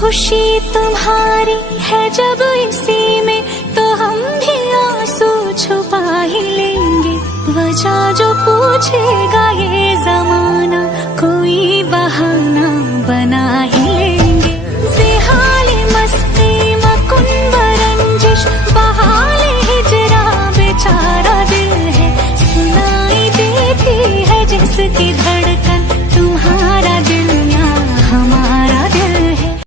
खुशी तुम्हारी है जब इसी में, तो हम भी आंसू छुपा ही लेंगे। वजह जो पूछेगा ये जमाना, कोई बहाना